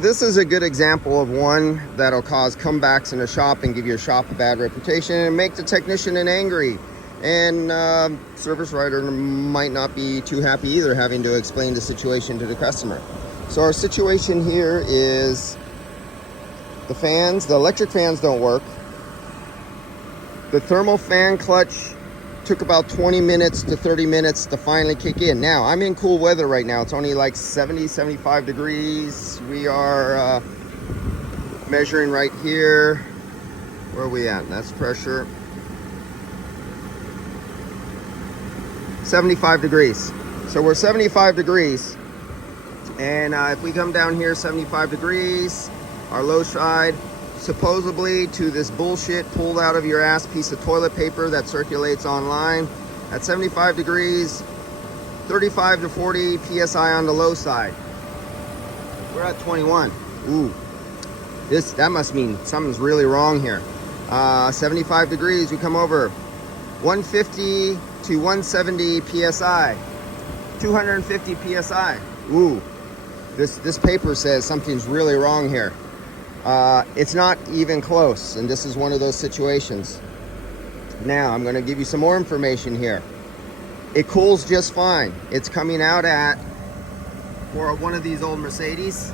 this is a good example of one that'll cause comebacks in a shop and give your shop a bad reputation and make the technician angry. And service writer might not be too happy either, having to explain the situation to the customer. So our situation here is the electric fans don't work. The thermal fan clutch took about 20 minutes to 30 minutes to finally kick in. Now, I'm in cool weather right now. It's only like 70, 75 degrees. We are measuring right here. Where are we at? That's pressure. 75 degrees. So we're 75 degrees. And if we come down here 75 degrees, our low side, supposedly to this bullshit pulled out of your ass piece of toilet paper that circulates online, at 75 degrees, 35 to 40 psi on the low side. We're at 21. Ooh, that must mean something's really wrong here. 75 degrees, we come over 150 to 170 psi, 250 psi. Ooh, this paper says something's really wrong here. It's not even close, and this is one of those situations. Now, I'm going to give you some more information here. It cools just fine. It's coming out at, for one of these old Mercedes,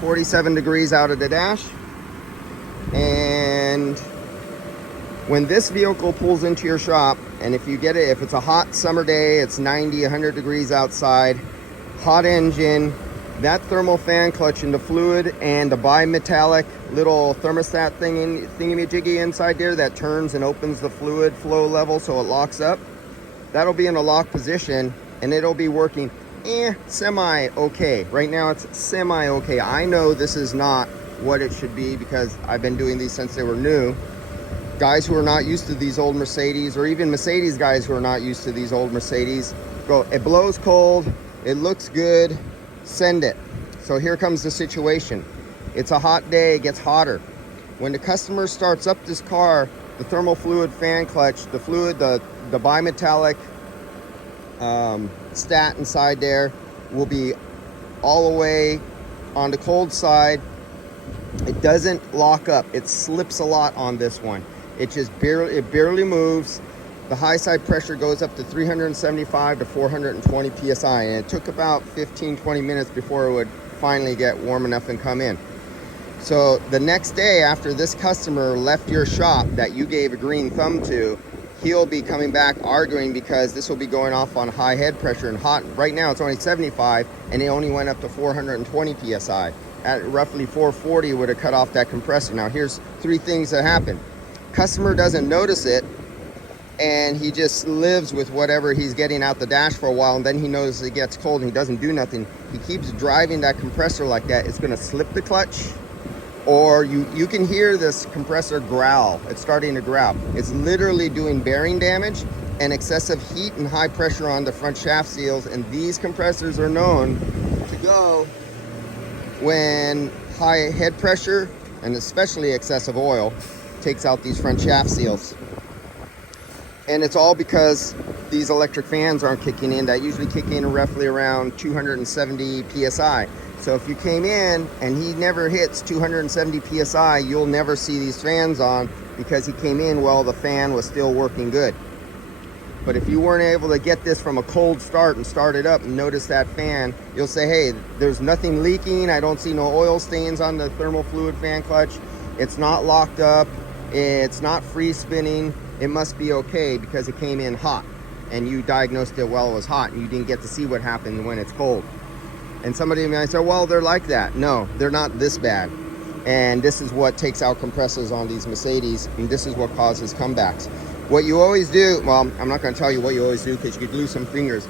47 degrees out of the dash. And when this vehicle pulls into your shop, and if it's a hot summer day, it's 90, 100 degrees outside, hot engine, that thermal fan clutch and the fluid and the bimetallic little thermostat thingy-majiggy inside there that turns and opens the fluid flow level so it locks up, that'll be in a lock position and it'll be working semi-okay. Right now it's semi-okay. I know this is not what it should be because I've been doing these since they were new. Guys who are not used to these old Mercedes, or even Mercedes guys who are not used to these old Mercedes, go, it blows cold, it looks good, send it. So here comes the situation. It's a hot day, it gets hotter. When the customer starts up this car, the thermal fluid fan clutch, the fluid, the bimetallic stat inside there will be all the way on the cold side. It doesn't lock up. It slips a lot on this one. It barely moves. The high side pressure goes up to 375 to 420 psi, and it took about 15-20 minutes before it would finally get warm enough and come in. So the next day after this customer left your shop that you gave a green thumb to, he'll be coming back arguing because this will be going off on high head pressure and hot. Right now it's only 75 and it only went up to 420 psi. At roughly 440 would have cut off that compressor. Now here's three things that happen. Customer doesn't notice it, and he just lives with whatever he's getting out the dash for a while, and then he notices it gets cold and he doesn't do nothing. He keeps driving that compressor like that. It's going to slip the clutch, or you can hear this compressor growl. It's starting to growl. It's literally doing bearing damage and excessive heat and high pressure on the front shaft seals, and these compressors are known to go when high head pressure and especially excessive oil takes out these front shaft seals. And it's all because these electric fans aren't kicking in. That usually kick in roughly around 270 psi. So if you came in and he never hits 270 psi, you'll never see these fans on because he came in while the fan was still working good. But if you weren't able to get this from a cold start and start it up and notice that fan, you'll say, hey, there's nothing leaking. I don't see no oil stains on the thermal fluid fan clutch. It's not locked up. It's not free spinning. It must be okay because it came in hot and you diagnosed it while it was hot and you didn't get to see what happened when it's cold. And somebody might say, well, they're like that. No, they're not this bad. And this is what takes out compressors on these Mercedes, and this is what causes comebacks. What you always do, well, I'm not going to tell you what you always do because you could lose some fingers,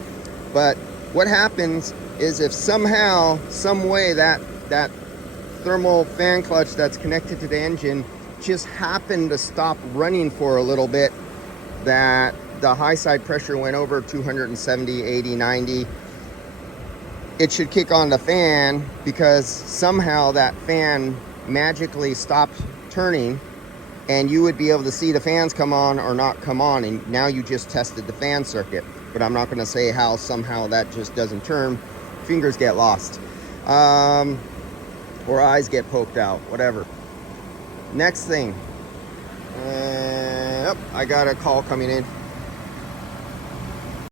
but what happens is if somehow, some way that thermal fan clutch that's connected to the engine just happened to stop running for a little bit, that the high side pressure went over 270, 80, 90, it should kick on the fan because somehow that fan magically stopped turning and you would be able to see the fans come on or not come on, and now you just tested the fan circuit. But I'm not going to say how somehow that just doesn't turn. Fingers get lost. or eyes get poked out, whatever. Next thing, I got a call coming in.